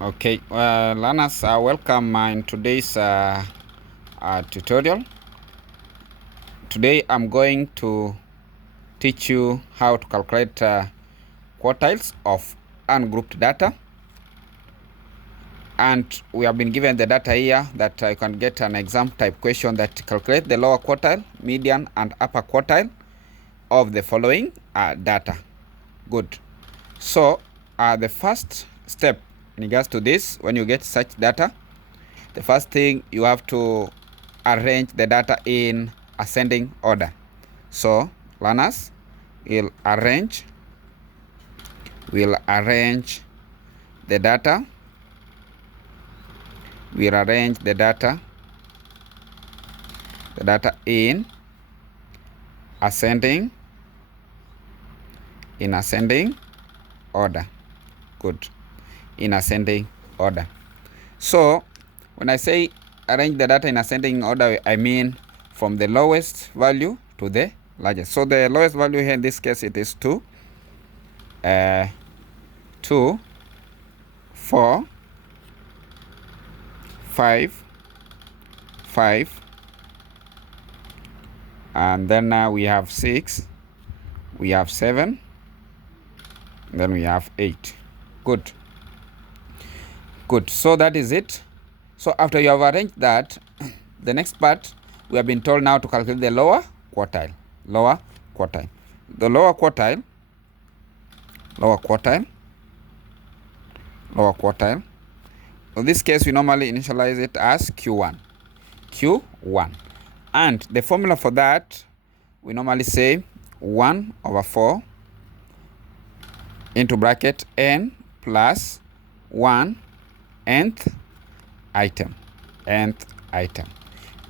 Okay, learners, welcome in today's tutorial. Today I'm going to teach you how to calculate quartiles of ungrouped data. And we have been given the data here that you can get an exam type question that calculate the lower quartile, median, and upper quartile of the following data. Good. So the first step in regards to this, when you get such data, the first thing you have to arrange the data in ascending order. So learners will arrange the data. We'll arrange the data in ascending order. Good. In ascending order. So when I say arrange the data in ascending order, I mean from the lowest value to the largest. So the lowest value here in this case, it is 2, 2, 4, 5, 5, and then we have 6, we have 7, and then we have 8. Good. So that is it. So after you have arranged that, the next part, we have been told now to calculate the lower quartile. The lower quartile. In this case, we normally initialize it as Q1. And the formula for that, we normally say 1 over 4 into bracket n plus 1 nth item.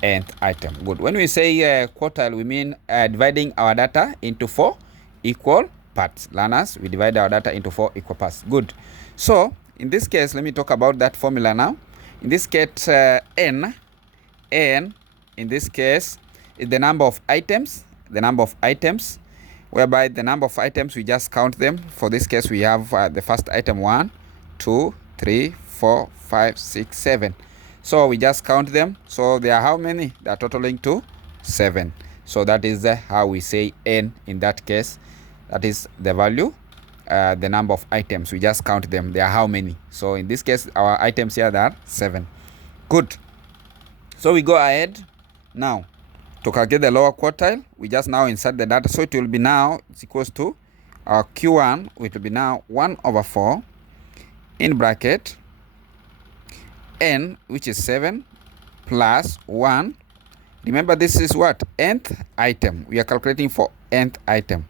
Good. When we say quartile, we mean dividing our data into 4 equal parts. Learners, we divide our data into 4 equal parts. Good. So in this case, let me talk about that formula now. In this case, n in this case is the number of items. Whereby the number of items, we just count them. For this case, we have the first item 1, 2, 3, 4, 5, 6, 7. So we just count them. So they are how many? They are totaling to 7. So that is how we say n in that case. That is the value, the number of items. We just count them. They are how many? So in this case, our items here, they are 7. Good. So we go ahead now to calculate the lower quartile. We just now insert the data. So it will be now, it's equals to our Q1, it will be now 1 over 4 in bracket n, which is 7, plus 1. Remember, this is what? Nth item. We are calculating for nth item.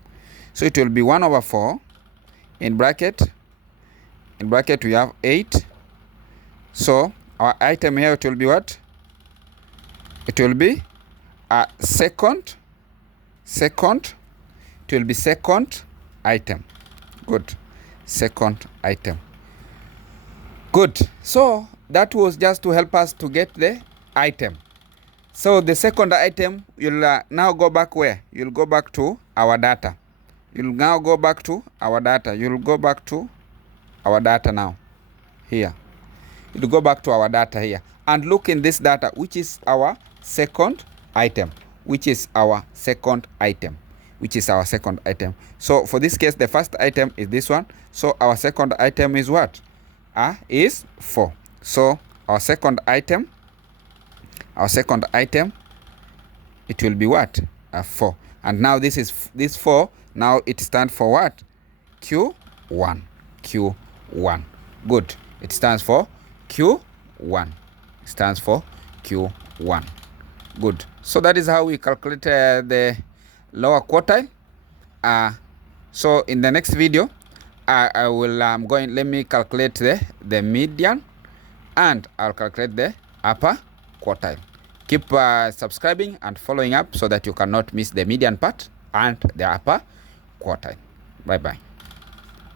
So it will be 1 over 4 in bracket. In bracket, we have 8. So our item here, it will be what? It will be a second. It will be second item. Good. Second item. Good. So that was just to help us to get the item. So the second item, you'll now go back where? You'll go back to our data. You'll now go back to our data. You'll go back to our data now. Here. You'll go back to our data here. And look in this data, which is our second item. So for this case, the first item is this one. So our second item is what? Is 4. So our second item, it will be what? 4. And now this 4, now it stands for what? Q1. Good. It stands for Q1. Good. So that is how we calculate the lower quartile. So in the next video, I will let me calculate the median, and I'll calculate the upper quartile. Keep subscribing and following up so that you cannot miss the median part and the upper quartile. Bye bye.